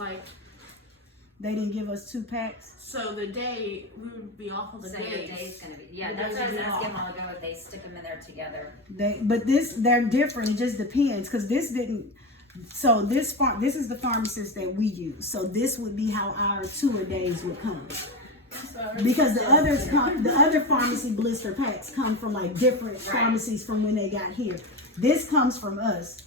like, They didn't give us 2 packs. so the day, we would be off of the So your days. day's gonna be, yeah, The that's days what I was would be asking a off. while ago, if they stick them in there together. But they're different. It just depends, because this didn't. So this is the pharmacist that we use. So this would be how our 2-a-days would come. Because the other pharmacy blister packs come from like different pharmacies from when they got here. This comes from us.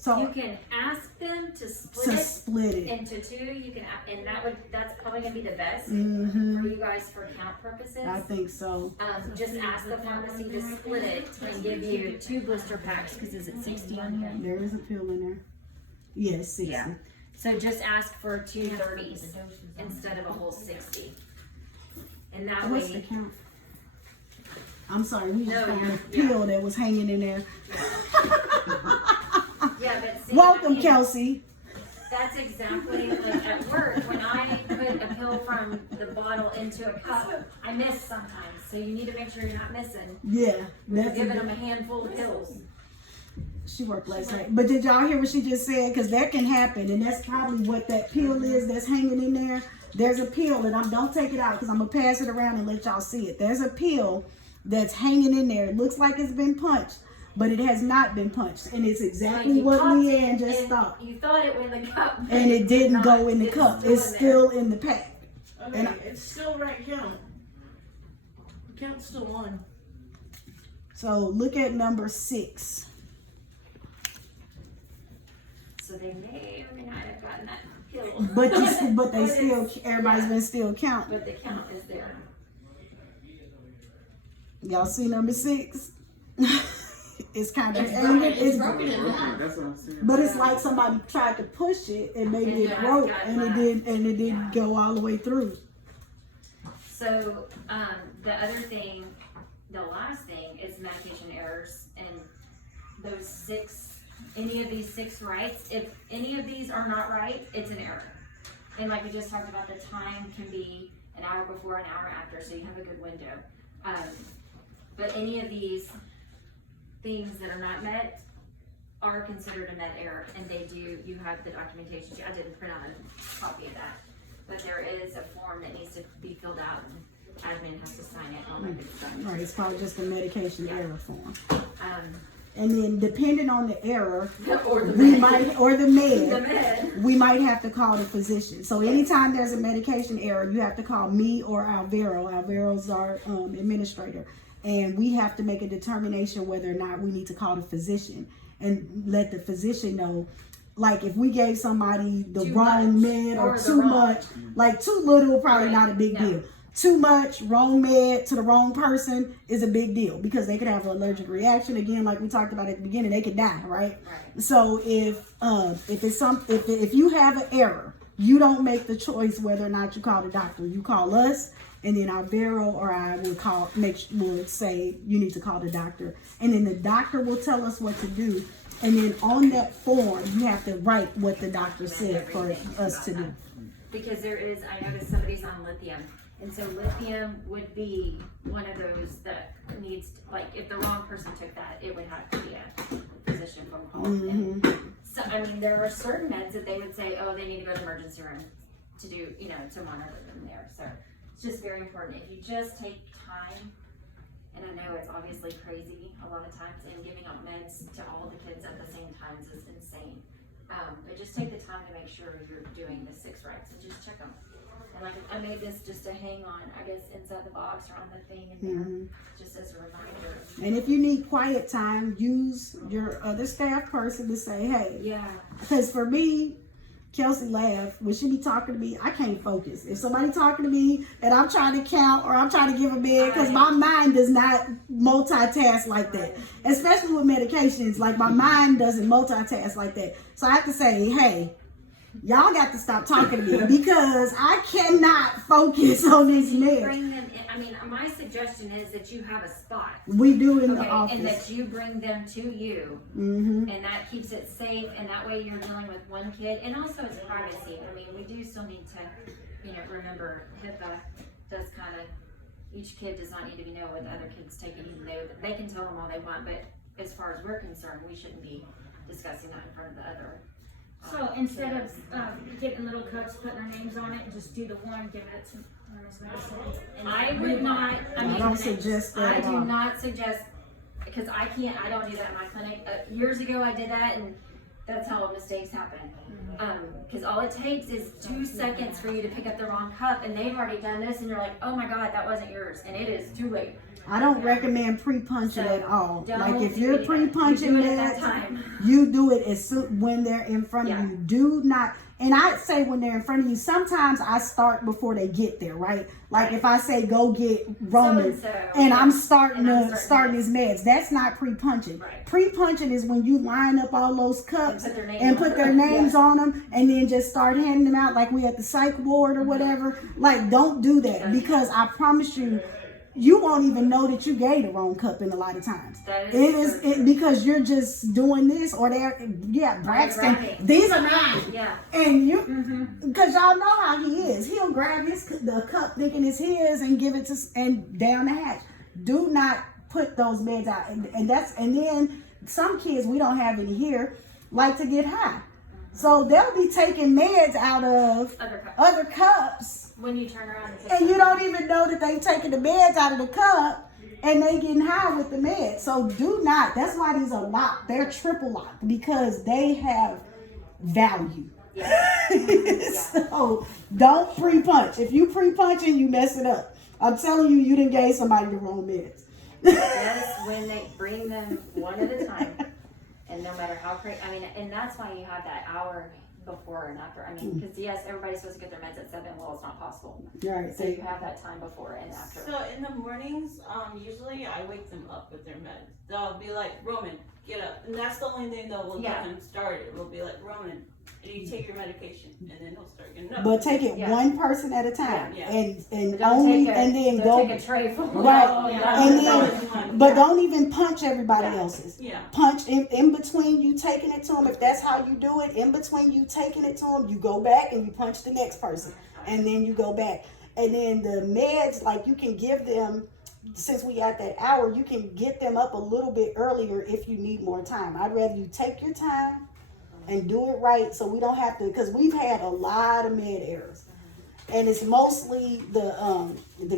So You can ask them to to split split it it. into 2, you can, and that's probably gonna be the best Mm-hmm. for you guys for count purposes. I think so. Just ask the pharmacy to split it and give you 2 blister packs, cause is it 60 on here? There is a pill in there. Yes, 60. Yeah. So just ask for 2 30s instead of a whole 60. And that What's the way, count? I'm sorry, we just No, found a yeah. pill that was hanging in there. yeah, but see, Welcome, I mean, Kelsey. that's exactly like at work, when I put a pill from the bottle into a cup, I miss sometimes. So you need to make sure you're not missing. Yeah, You're that's giving them a handful of pills. She worked last night. But did y'all hear what she just said? Because that can happen, and that's probably what that pill is that's hanging in there. There's a pill, and don't take it out because I'm gonna pass it around and let y'all see it. There's a pill that's hanging in there. It looks like it's been punched, but it has not been punched, and it's exactly You what popped Leanne it just and thought. You thought it went in the cup, but And it didn't not. go in the cup. It's still in the pack. Okay, And it's still right count. The count's still on. So look at number 6. So they may or may not have gotten that pill. But they still, it's- everybody's yeah, been still counting. But the count is there. Y'all see number 6? It's kind of It's broken. It's it's broken in half. That's what I'm saying. but it's like somebody tried to push it and maybe And it then broke got and it left. didn't Yeah. go all the way through. So, the other thing, the last thing is medication errors, and those 6, any of these 6 rights, if any of these are not right, it's an error. And like we just talked about, the time can be an hour before, an hour after, so you have a good window. But any of these things that are not met are considered a met error, and you have the documentation. I didn't print out a copy of that, but there is a form that needs to be filled out, and admin has to sign it and all that good stuff. Right, it's probably just a medication Yeah. error form. Um, And then depending on the error, or the we med. might or the The med, med. we might have to call the physician. So anytime there's a medication error, you have to call me or Alvaro. Alvaro's our administrator. And we have to make a determination whether or not we need to call the physician and let the physician know. Like if we gave somebody the Too wrong much med or or the too wrong- much, like too little, probably Right, not a big no. deal. Too much wrong med to the wrong person is a big deal because they could have an allergic reaction. Again, like we talked about at the beginning, they could die, right? Right. So if you have an error, you don't make the choice whether or not you call the doctor. You call us, and then Alvaro or I will say you need to call the doctor, and then the doctor will tell us what to do. And then on that form, you have to write what the doctor said for us to do. Because I noticed somebody's on lithium. And so lithium would be one of those that needs, like, if the wrong person took that, it would have to be a physician from home. And so, I mean, there are certain meds that they would say, oh, they need to go to the emergency room to do, to monitor them there. So it's just very important. If you just take time, and I know it's obviously crazy a lot of times, and giving out meds to all the kids at the same time is insane. But just take the time to make sure you're doing the 6 rights and just check them. And like I made this just to hang on, I guess, inside the box or on the thing in there, just as a reminder. And if you need quiet time, use your other staff person to say, hey. Yeah. Because for me, Kelsey laughed when she be talking to me. I can't focus. If somebody talking to me and I'm trying to count or I'm trying to give a bed, because my mind does not multitask like that. Especially with medications, like my mind doesn't multitask like that. So I have to say, hey, y'all got to stop talking to me because I cannot focus on this meds. Bring them in. I mean, my suggestion is that you have a spot. We do in the Okay, office. and that you bring them to you, Mm-hmm. and that keeps it safe, and that way you're dealing with one kid, and also it's privacy. I mean, we do still need to, remember HIPAA does kind of, each kid does not need to know what the other kids take, even though they can tell them all they want, but as far as we're concerned, we shouldn't be discussing that in front of the other. So instead of getting little cups, putting our names on it, just do the one, give it to Miss Madison. And I would move on. not, I mean. I don't suggest that I at do all. not suggest, because I don't do that in my clinic. Years ago I did that, and that's how mistakes happen. Because all it takes is 2 seconds for you to pick up the wrong cup, and they've already done this, and you're like, oh my God, that wasn't yours, and it is too late. I don't recommend pre-punching So, at all. don't Like if do you're it. pre-punching You do it at meds, that time. you do it as soon when they're in front Yeah. of you. Do not, and I'd say when they're in front of you, sometimes I start before they get there, right? Like if I say go get Roman So-and-so, and I'm yeah. starting And I'm to starting his meds, that's not pre-punching. Right. Pre-punching is when you line up all those cups And put their name and on put their them. names on them and then just start handing them out like we at the psych ward or whatever. Like don't do that, because I promise you won't even know that you gave the wrong cup in a lot of times. That It is is so true. because you're just doing this or they're Braxton. grabbing. These are mine, Yeah. and you because y'all know how he is. He'll grab the cup thinking it's his and give it to and down the hatch. Do not put those meds out, and then some kids, we don't have any here, like to get high, so they'll be taking meds out of other cups. When you turn around And you don't even know that they taking the meds out of the cup and they getting high with the meds. So do not. That's why these are locked. They're triple locked because they have value. So don't pre-punch. If you pre-punching, you mess it up. I'm telling you, you done gave somebody the wrong meds. Just when they bring them one at a time, and no matter how crazy, I mean, and that's why you have that hour before and after. I mean, because yes, everybody's supposed to get their meds at 7. Well, it's not possible. Right. So you have that time before and after. So in the mornings, usually I wake them up with their meds. They'll be like, Roman, get up. And that's the only thing that will Yeah. get them started. We'll be like, Roman, and you take your medication. And then he'll start getting up. But take it Yeah. one person at a time, Yeah. and But don't only take a, and then don't go. take a tray full. Right. Oh, And then, But don't even punch everybody Yeah. else's. yeah. Punch in between you taking it to them. If that's how you do it, in between you taking it to them, you go back and you punch the next person, and then you go back. And then the meds, like you can give them, since we at that hour, you can get them up a little bit earlier if you need more time. I'd rather you take your time and do it right, so we don't have to, because we've had a lot of med errors, and it's mostly the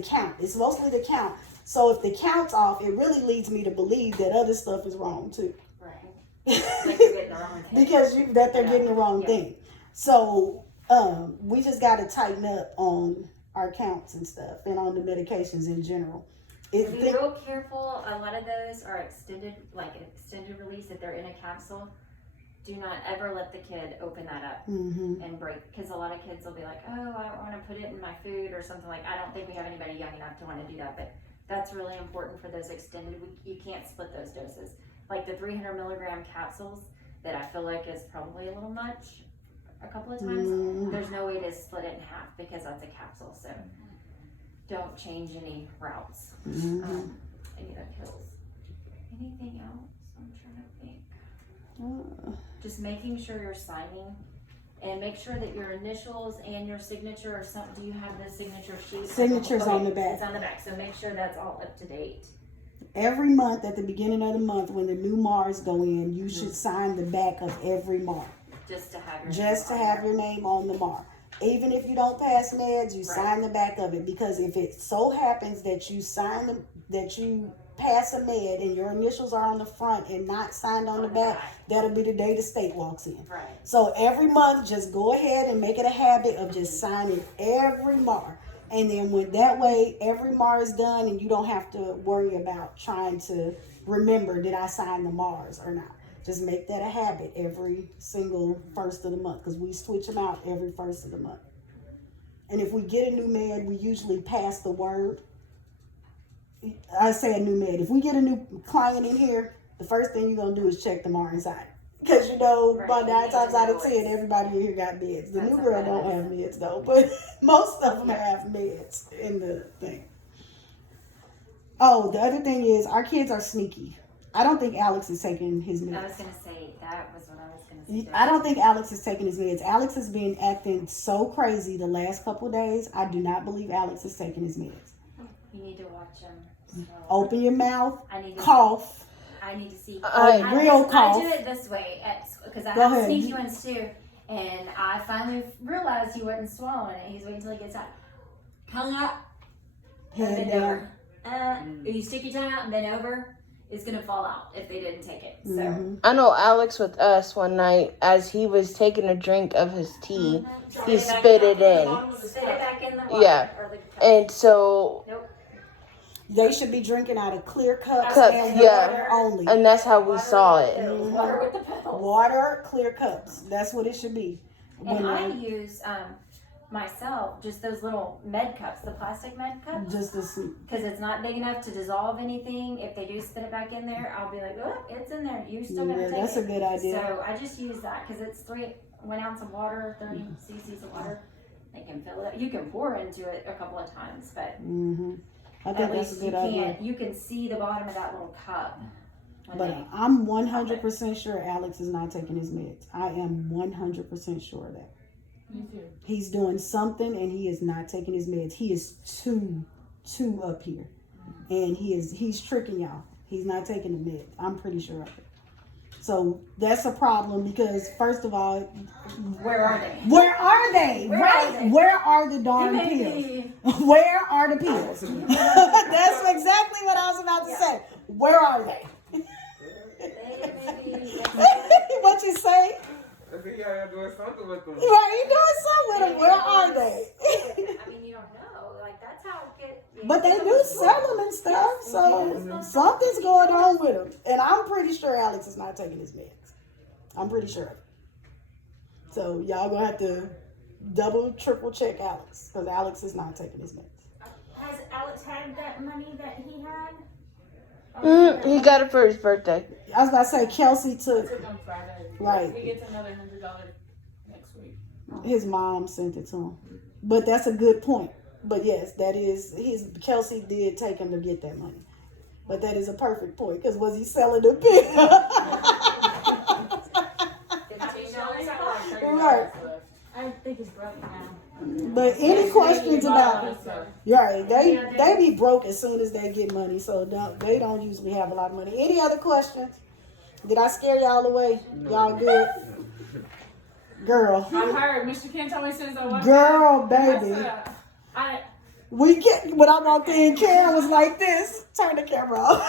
count. It's mostly the count. So if the count's off, it really leads me to believe that other stuff is wrong too. Right. Like you're getting the wrong thing. Because they're getting the wrong Yeah. thing. So we just got to tighten up on our counts and stuff, and on the medications in general. Be real careful. A lot of those are extended release. If they're in a capsule, do not ever let the kid open that up and break. Because a lot of kids will be like, oh, I don't want to put it in my food or something like. I don't think we have anybody young enough to want to do that, but that's really important for those extended. You can't split those doses. Like the 300 milligram capsules that I feel like is probably a little much a couple of times. There's no way to split it in half because that's a capsule. So don't change any routes. Any of the pills. Anything else? I'm trying to think. Just making sure you're signing, and make sure that your initials and your signature are some. Do you have the signature sheet? Signatures on the back. It's on the back, so make sure that's all up to date. Every month, at the beginning of the month, when the new Mars go in, you should sign the back of every Mar. Just to have your Just to name on have there. your name on the Mar. Even if you don't pass meds, you sign the back of it, because if it so happens that you pass a med and your initials are on the front and not signed on the back, that'll be the day the state walks in. Right. So every month, just go ahead and make it a habit of just signing every Mar. And then when that way, every Mar is done and you don't have to worry about trying to remember, did I sign the Mars or not? Just make that a habit every single first of the month, because we switch them out every first of the month. And if we get a new med, we usually pass the word. I say a new med. If we get a new client in here, the first thing you're going to do is check the Mar inside. Because about 9 times out of 10, everybody in here got meds. The new girl don't have meds though, but most of them have meds in the thing. Oh, the other thing is, our kids are sneaky. I don't think Alex is taking his meds. I was gonna say that was what I was gonna say. I don't think Alex is taking his meds. Alex has been acting so crazy the last couple of days. I do not believe Alex is taking his meds. You need to watch him. So Open your mouth, I need to cough. I need to see. Real cough. I do it this way because I Go have ahead. sneaky ones too. And I finally realized he wasn't swallowing it. He's waiting until he gets out. Hung up. Head Bend down. over. You stick your tongue out and bend over. It's gonna fall out if they didn't take it. So. Mhm. I know Alex with us one night as he was taking a drink of his tea, he spit it in. Spit it back in the water. Yeah. Or the cup. And so, They should be drinking out of clear cups Cups, and yeah. water only. and that's how we saw it. Water with the petals. Water, clear cups. That's what it should be. And When I they- use myself just those little med cups, the plastic med cups, just to see. because it's not big enough to dissolve anything. If they do spit it back in there, I'll be like, oh, it's in there. You still gotta Yeah, take that's it. a good idea. So I just use that because it's 1 ounce of water, 30 cc's of water. They can fill it up. You can pour into it a couple of times, but Hmm I at think that's a least you good idea. can't. You can see the bottom of that little cup. when But they- I'm 100% sure Alex is not taking his meds. I am 100% sure of that. Me too. He's doing something and he is not taking his meds. He is too up here. And he's tricking y'all. He's not taking the meds. I'm pretty sure of it. So that's a problem because first of all, Where are they? where are they? Where right? are they? Where are the You darn may pills? be- Where are the pills? That's exactly what I was about to say. Where are they? What you say? I think y'all doing something with them. Right, you doing something with them. Where are they? I mean, you don't know. Like that's how it get. But they do sell them and stuff, so something's going on with them. And I'm pretty sure Alex is not taking his meds. I'm pretty sure of it. So y'all gonna have to double, triple check Alex because Alex is not taking his meds. Has Alex had that money that he had? He got it for his birthday. I was about to say Kelsey took Took on Friday. Right. He gets another $100 next week. his mom sent it to him, but that's a good point. But yes, that is Kelsey did take him to get that money, but that is a perfect point because was he selling the pill? Right. I think he's broke now. But any questions about it? Right, they be broke as soon as they get money, so they don't usually have a lot of money. Any other questions? Did I scare y'all away? Y'all good? Girl, I heard Mr. Ken told me since I was girl, baby. I When I walked in, Karen was like this. Turn the camera off.